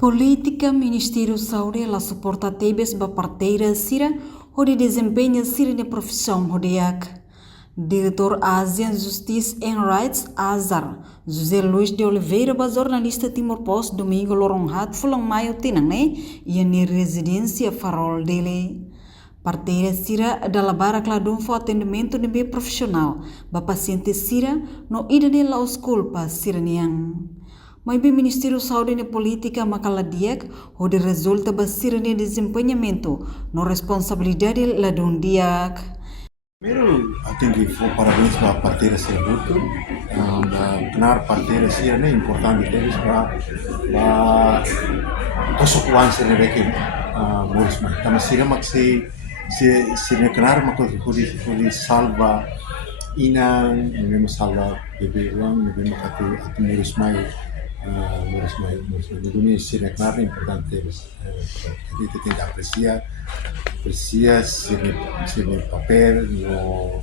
Política Ministério Saúde la suporta tebes ba parteira sira onde desempenha sira de profissão rodeak. Diretor Asian Justice and Rights Azar, José Luís de Oliveira, ba jornalista Timor Post domingo loronhat fulang maio tinang e ni residência farol dele. Parteira sira adalah barak ladum fo atendimento de bem profissional, ba paciente sira no ida de la osculpa sira niang. Mas o Ministério da Saúde e Política Macaladiak, onde resulta basir de desempenhamento no responsabilidade ladum diak. Primeiro, tenho que parabéns para a parteira Serbuto, benar parteira sih ini importante terus para tosokuan sih mereka muris mah. Tapi sih si kenar maka kuri salva inang, memang salva bebê uang, memang atu muris mah. Ini sih kenar importante terus. Kita tem que apreciar sirne papel no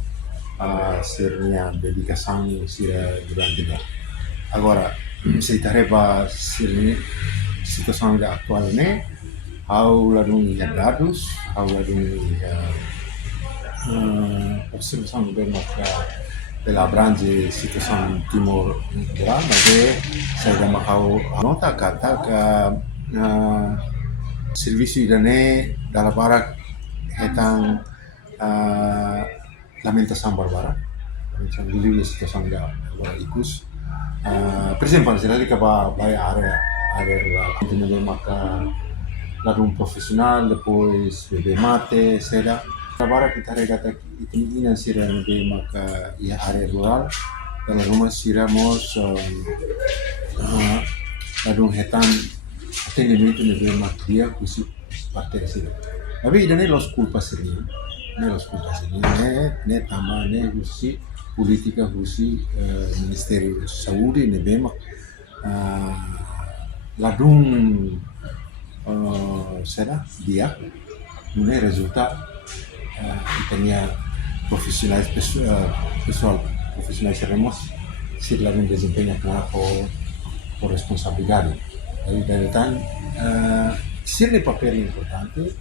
sirne dedicação durante lá. Agora, se tarefa sirne situação atual né, how ladung dados, how ladung observação bem pela abrange situação Timor Geral, mas saya dah mahu nota kata ke serviço idane dalam barak hetang lamentação barbara macam dulu situação da ikus present para sila ka ba area tinalo maka lalu profesional depois bebê mate seda barbara kita regata ini sira bebê maka ia area rural dalam rumah siramos lalu hetang atendimento nelle macchia così parte da sera. Tapi idane los culpas seria, ne tama ne così politica così Ministério da Saúde ne bema ladung será dia non è risultato itania profissionais pessoal profissionais seremos se ladung desempenha por responsabilidade. Dari tan sirne papel importante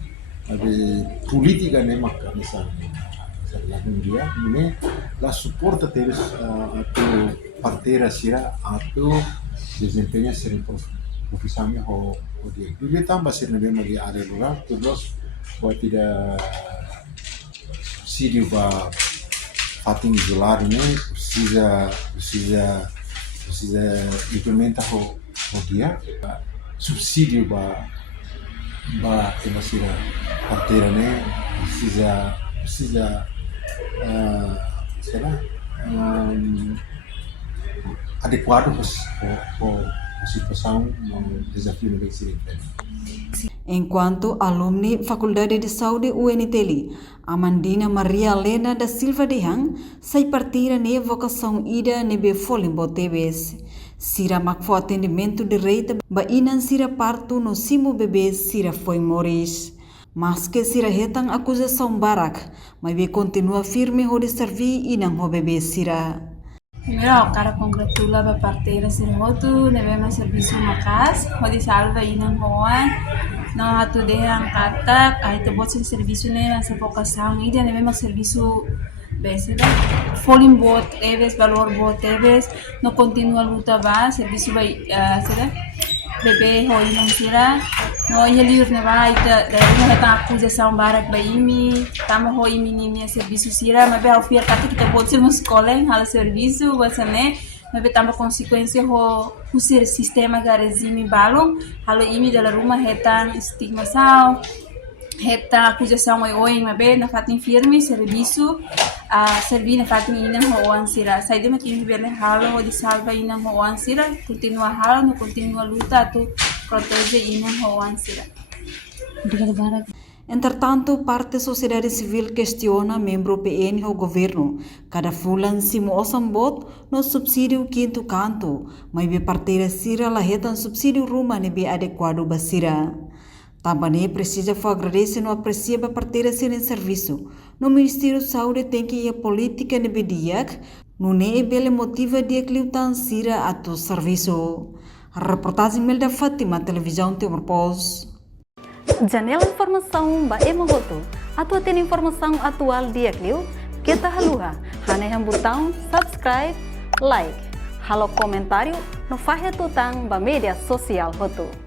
ave politica ne macca misalnya la India ne la supporta teres atau partera sira atau desempeña ser profesionalnya o dia juga tambah sirne bema di area rural terus buat tidak sidio ba fatin isolar ne precisa implementar o dia subsídio ba emasira parteira né precisa será adequado para a situação no desafio no que Enquanto alumni Faculdade de Saúde UNTL, Amandina Maria Helena da Silva de Hang, sai partira ne vocação ida nebe folimbo TBS. Sira makfo atendimento direito ba inan sira parto no simo bebê sira foi moris. Mas que sira hetang acusação barak, mas be continua firme ho de servir inan ho bebê sira. Primeiro, cara congratula a parteira Sirmoto, neve mais serviço na casa, pode salva inan hoan, não há tudo angkata, aí te bota serviço né, essa vocação ida neve mais serviço bem, falling bot, teves valor bot, teves, no continua luta ba, serviço vai, será? Bebê hoi não será? No ia livre ne ba, ita daí não tá acusação barak ba imi, tama hoi minimia serviço será, mas be oferta kita bot se escola em hala serviço, você né? Mas be tama consequência ho usir sistema ga regime balong, hala imi dalam rumah hetan estigmação heta acusação oi mas bem na fatin firme serviço servir na fatin ina hoan sira sai de matin bele halo de salva ina hoan sira continua halo no continua luta tu protege ina hoan sira. Entretanto, parte sociedade civil questiona membro PN ao governo. Cada fulan simo osambot no subsídio quinto canto, mas be parteira sira la hetan subsídio ruma ne be adequado basira. Também precisa agradecer no aprecia a parteira ser em serviço. No Ministério da Saúde tem que ir a política de bediak, não é bele motiva de cliutan sira a tu serviço. Reportagem Melda Fátima, Televisão Timor Pós. Janela informação ba Emohoto. Atua tem informação atual dia Clio. Kita haluha. Haneham botão subscribe, like. Halo comentário no Fahia Tutang ba media sosial Hoto.